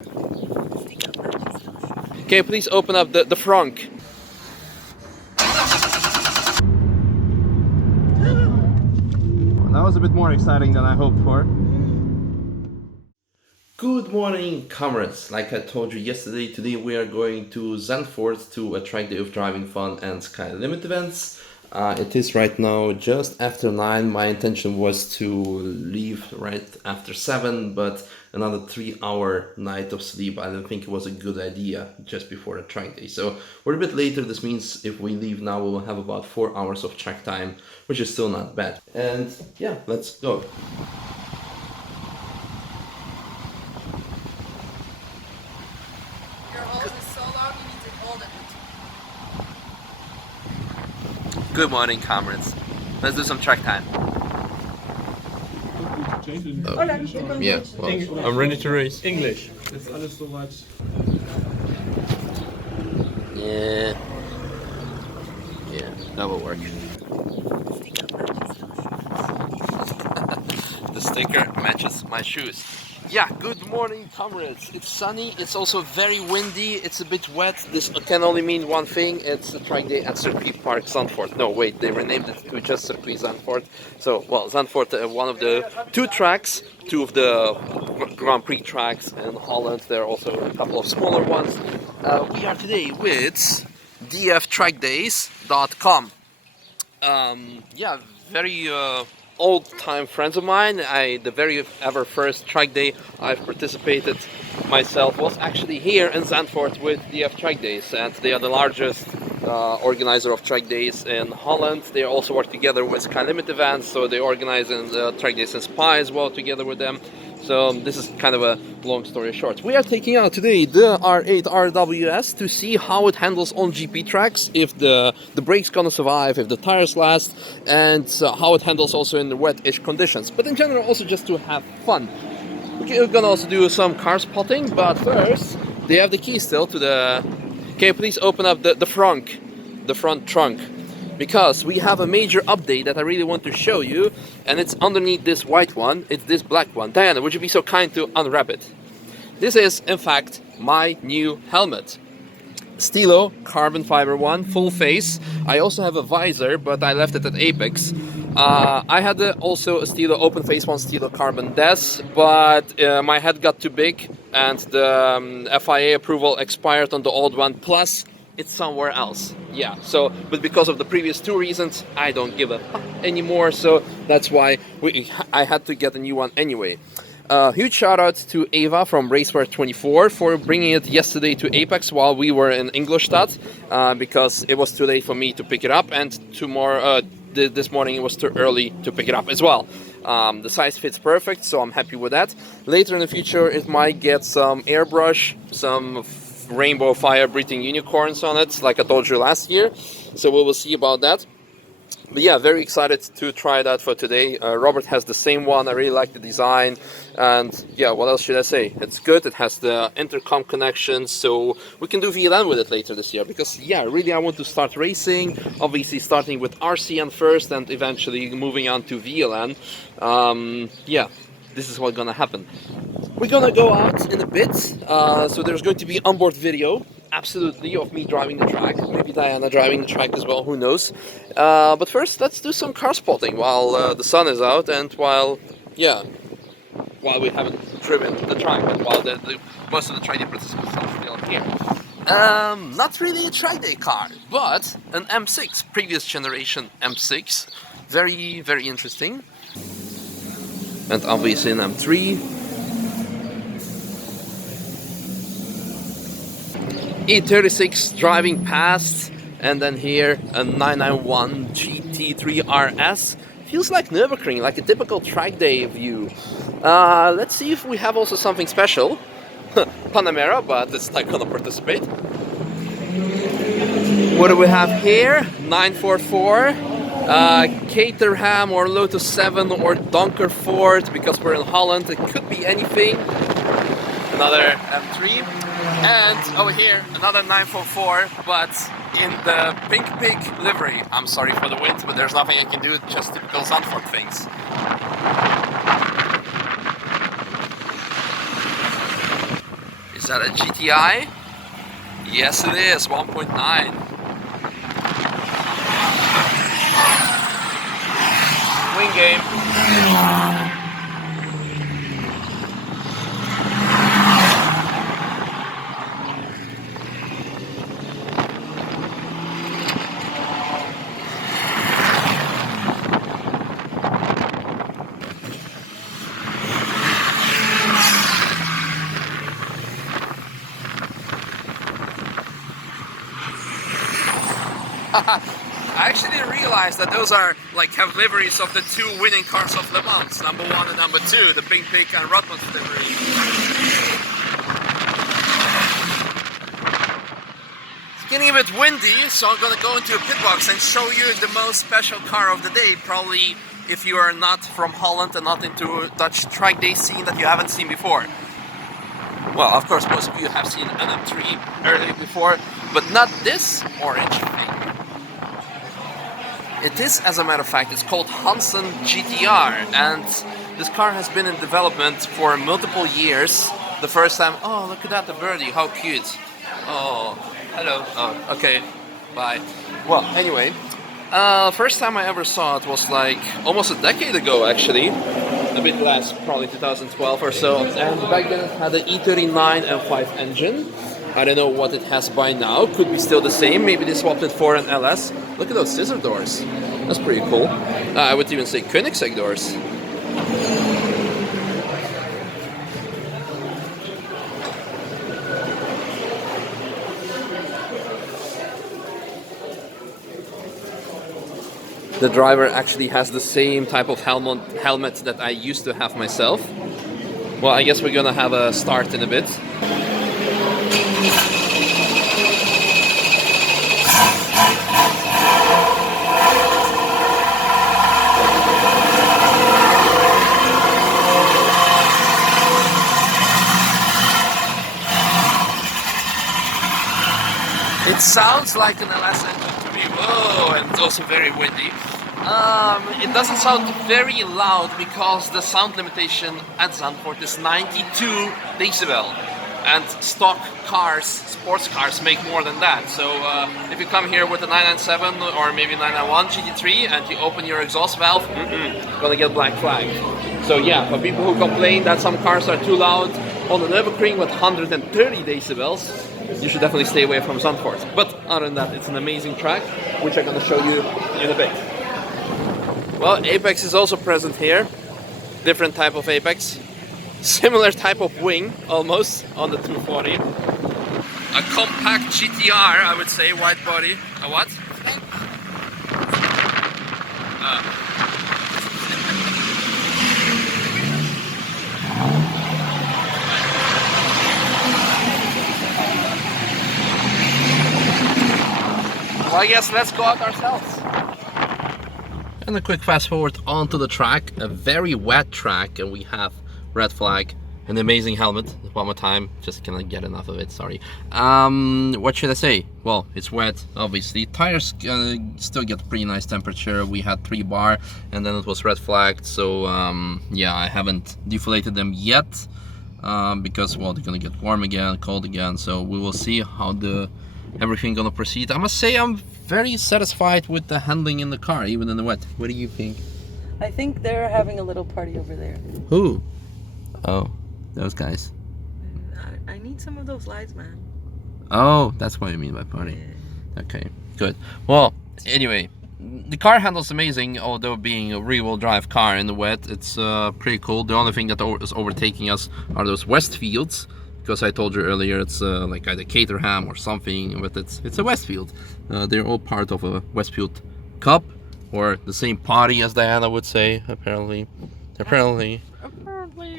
Can you please open up the frunk? That was a bit more exciting than I hoped for. Good morning, comrades. Like I told you yesterday, today we are going to Zandvoort to a track day of driving fun and sky limit events. It is right now just after 9. My intention was to leave right after 7, but another 3-hour night of sleep, I don't think it was a good idea just before the track day. So we're a bit later. This means if we leave now, we will have about 4 hours of track time, which is still not bad. And yeah, let's go. Good morning, comrades. Let's do some track time. Yeah, well, I'm ready to race. English. It's alles soweit. Yeah, that will work. The sticker matches my shoes. Yeah, good morning, comrades. It's sunny, it's also very windy, it's a bit wet. This can only mean one thing: it's a track day at Circuit Park Zandvoort. No, wait, they renamed it to just Circuit Zandvoort. So, well, Zandvoort, one of the two of the Grand Prix tracks in Holland. There are also a couple of smaller ones. We are today with dftrackdays.com. Yeah, very old-time friends of mine. The very ever first track day I've participated myself was actually here in Zandvoort with DF Track Days, and they are the largest organizer of track days in Holland. They also work together with Sky Limit events, so they organize track days in Spa as well together with them. So this is kind of a long story short. We are taking out today the R8 RWS to see how it handles on GP tracks, if the brakes gonna survive, if the tires last, and how it handles also in the wet-ish conditions. But in general, also just to have fun. We're gonna also do some car spotting, but first, they have the key still to the... Can you please open up the front trunk? Because we have a major update that I really want to show you, and it's underneath this white one. It's this black one. Diana, would you be so kind to unwrap it? This is, in fact, my new helmet. Stilo carbon fiber one, full face. I also have a visor, but I left it at Apex. I had also a Stilo open face one, Stilo carbon des, but my head got too big and the FIA approval expired on the old one. Plus, it's somewhere else. Yeah, so, but because of the previous two reasons, I don't give a fuck anymore, so that's why I had to get a new one anyway. Huge shout out to Eva from Racewear24 for bringing it yesterday to Apex while we were in Ingolstadt, because it was too late for me to pick it up, and this morning it was too early to pick it up as well. The size fits perfect, so I'm happy with that. Later in the future it might get some airbrush, some rainbow fire breathing unicorns on it, like I told you last year, so we will see about that. But yeah, very excited to try that for today. Robert has the same one. I really like the design, and yeah, what else should I say? It's good. It has the intercom connection, so we can do VLN with it later this year, because yeah, really I want to start racing, obviously starting with RCN first and eventually moving on to VLN. Yeah, this is what's gonna happen. We're gonna go out in a bit, so there's going to be onboard video, absolutely, of me driving the track, maybe Diana driving the track as well, who knows. But first, let's do some car spotting while the sun is out and while we haven't driven the track, but while most of the track day participants are still here. Not really a track day car, but an M6, previous generation M6, very, very interesting. And obviously an M3. E36 driving past, and then here a 991 GT3 RS. Feels like Nürburgring, like a typical track day view. Let's see if we have also something special. Panamera, but it's not gonna participate. What do we have here? 944. Caterham or Lotus 7 or Donkerford, because we're in Holland, it could be anything. Another M3. And over here, another 944, but in the pink pig livery. I'm sorry for the wind, but there's nothing I can do, just typical Zandvoort things. that a GTI? Yes it is, 1.9. Wing game. I actually didn't realize that those are like have liveries of the two winning cars of Le Mans, number 1 and number 2, the Pink Pig and Rotman's livery. It's getting a bit windy, so I'm gonna go into a pit box and show you the most special car of the day, probably if you are not from Holland and not into Dutch track day scene that you haven't seen before. Well, of course, most of you have seen an M3 earlier before, but not this orange thing. It is, as a matter of fact, it's called Hansen GTR, and this car has been in development for multiple years. The first time, oh, look at that, the birdie, how cute. Oh, hello. Oh, okay, bye. Well, anyway, first time I ever saw it was like almost a decade ago, actually. A bit less, probably 2012 or so. And back then it had an E39 M5 engine. I don't know what it has by now. Could be still the same. Maybe they swapped it for an LS. Look at those scissor doors. That's pretty cool. I would even say Koenigsegg doors. The driver actually has the same type of helmet that I used to have myself. Well, I guess we're gonna have a start in a bit. It sounds like an LS engine to me. Whoa, and it's also very windy. It doesn't sound very loud because the sound limitation at Zandvoort is 92 decibel. And stock cars, sports cars, make more than that. So if you come here with a 997 or maybe 991 GT3 and you open your exhaust valve, gonna get black flag. So yeah, for people who complain that some cars are too loud on the Nürburgring with 130 decibels, you should definitely stay away from Zandvoort. But other than that, it's an amazing track, which I'm gonna show you in a bit. Well, Apex is also present here. Different type of Apex. Similar type of wing, almost, on the 240. A compact GTR, I would say, wide body. A what? Well, I guess let's go out ourselves. And a quick fast forward onto the track. A very wet track, and we have red flag, an amazing helmet. One more time, just cannot get enough of it, sorry. What should I say? Well, it's wet, obviously. Tires still get pretty nice temperature. We had 3 bar, and then it was red flagged. So yeah, I haven't deflated them yet because, well, they're gonna get warm again, cold again. So we will see how everything gonna proceed. I must say I'm very satisfied with the handling in the car, even in the wet. What do you think? I think they're having a little party over there. Who? Oh, those guys. I need some of those lights, man. Oh, that's what you mean by party. Yeah. Okay, good. Well, anyway, the car handles amazing, although being a rear-wheel drive car in the wet, it's pretty cool. The only thing that is overtaking us are those Westfields, because I told you earlier it's like either Caterham or something, but it's a Westfield. They're all part of a Westfield Cup, or the same party as Diana would say, apparently. Apparently,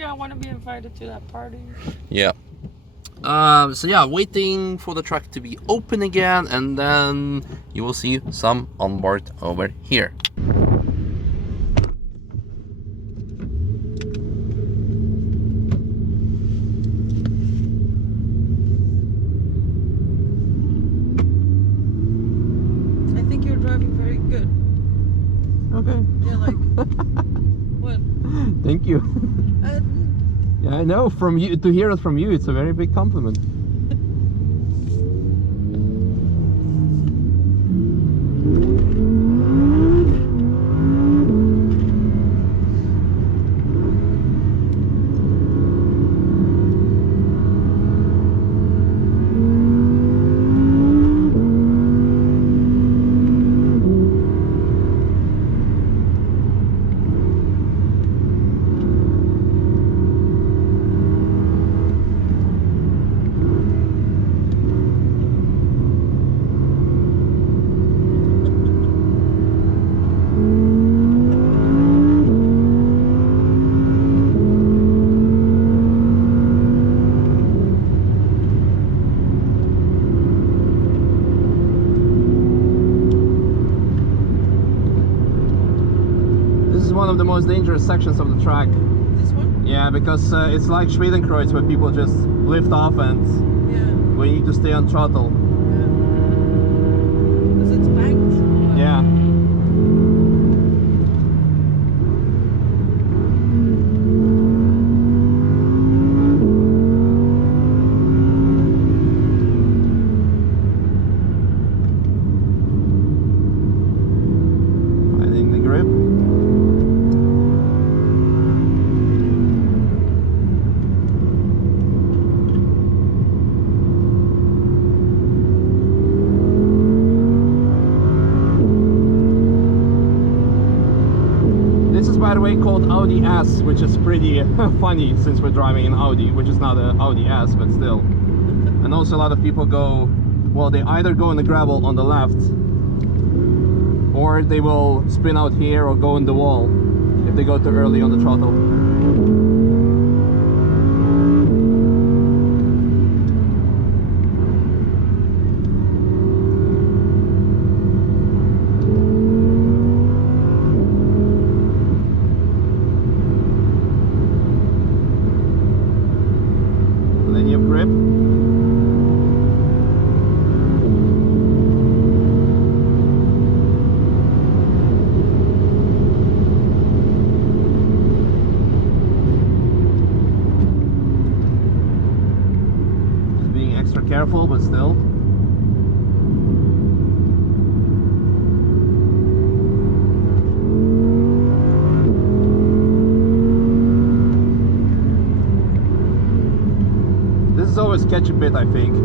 I want to be invited to that party. Yeah. So yeah, waiting for the track to be open again, and then you will see some onboard over here. I think you're driving very good. Okay. Yeah, like what? Thank you. Yeah, I know. From you to hear it from you, it's a very big compliment. One of the most dangerous sections of the track. This one? Yeah, because it's like Schwedenkreuz where people just lift off and we need to stay on throttle. Because it's banked. Yeah. Finding the grip. By the way, called Audi S, which is pretty funny since we're driving an Audi, which is not an Audi S, but still. And also a lot of people go, well, they either go in the gravel on the left, or they will spin out here or go in the wall if they go too early on the throttle. Careful, but still. This is always sketchy bit, I think.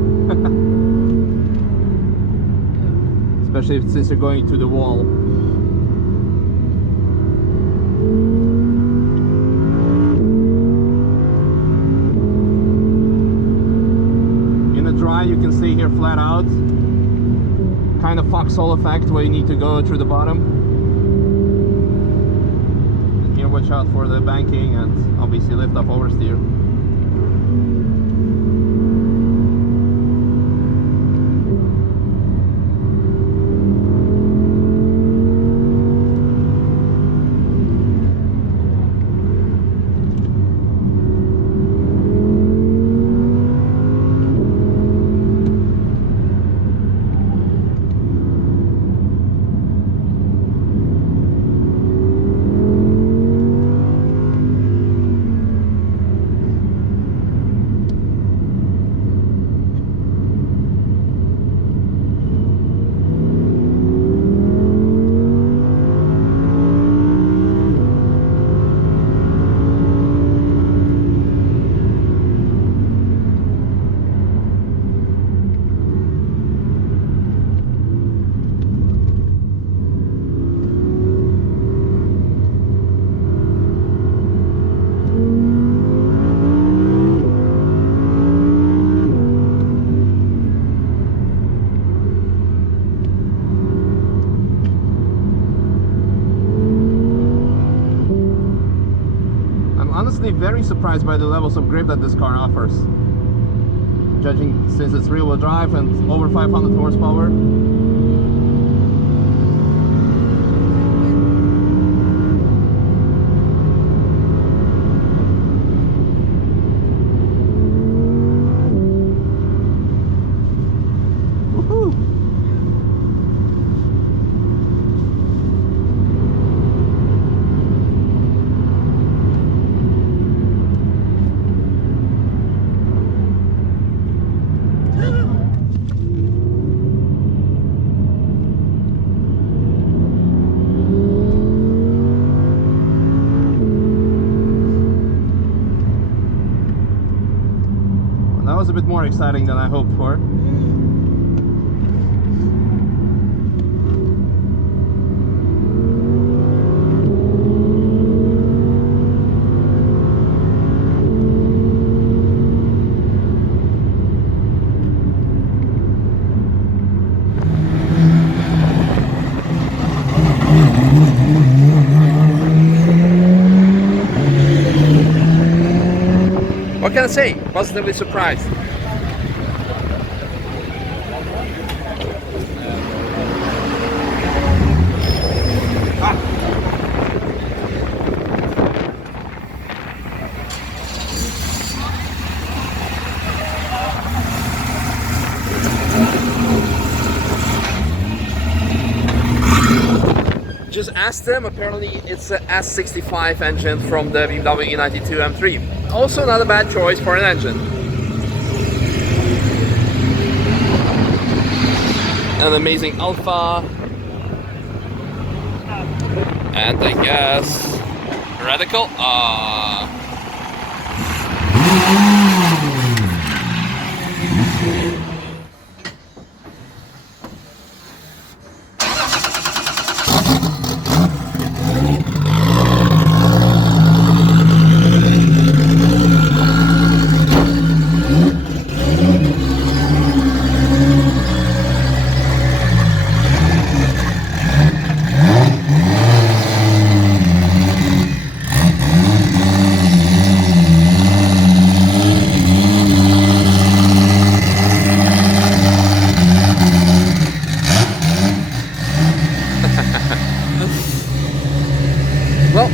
Especially since you're going to the wall. You can see here flat out, kind of foxhole effect where you need to go through the bottom. And here watch out for the banking and obviously lift off oversteer. Very surprised by the levels of grip that this car offers, judging since it's rear-wheel drive and over 500 horsepower. that was a bit more exciting than I hoped for. What can I say? Positively surprised. Just asked them, apparently it's a S65 engine from the BMW E92 M3. Also not a bad choice for an engine. An amazing Alpha. And I guess Radical. Well,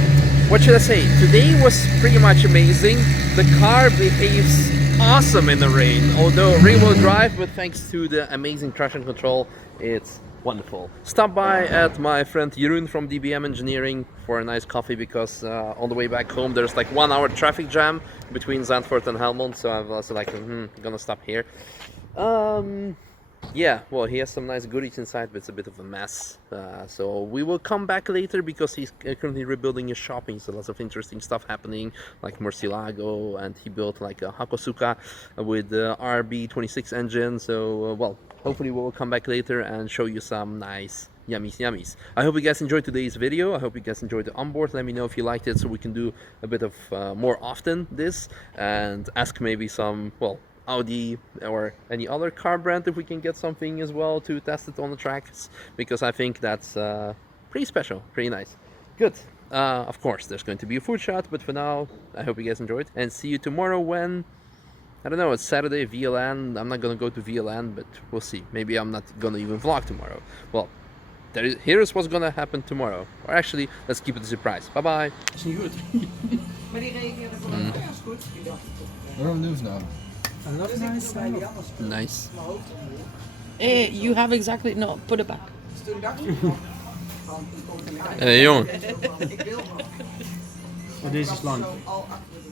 what should I say? Today was pretty much amazing. The car behaves awesome in the rain, although rear-wheel drive, but thanks to the amazing traction control, it's wonderful. Stop by at my friend Jeroen from DBM Engineering for a nice coffee, because on the way back home there's like 1 hour traffic jam between Zandvoort and Helmond, so I'm also like, gonna stop here. Yeah, well, he has some nice goodies inside, but it's a bit of a mess. So we will come back later, because he's currently rebuilding his shopping. So lots of interesting stuff happening, like Murcielago, and he built like a Hakosuka with the RB26 engine. So, well, hopefully we will come back later and show you some nice yummies. I hope you guys enjoyed today's video. I hope you guys enjoyed the onboard. Let me know if you liked it, so we can do a bit of more often this, and ask maybe some, well, Audi or any other car brand if we can get something as well to test it on the tracks, because I think that's pretty special, pretty nice. Good. Of course there's going to be a food shot, but for now I hope you guys enjoyed, and see you tomorrow when, I don't know, it's Saturday, VLN. I'm not gonna go to VLN, but we'll see. Maybe I'm not gonna even vlog tomorrow. Well, here's what's gonna happen tomorrow, or actually let's keep it a surprise. Bye bye. Is niet goed. Maar die reageerde voor ja, is goed. Die dacht het toch. Waarom doen ze nou? En dat is nice. Nice. You have exactly, no, put it back. Dus toen dacht ik nog van, ik kom er Hey jongen. ik wil wel. Maar deze is lang. Zo al achter de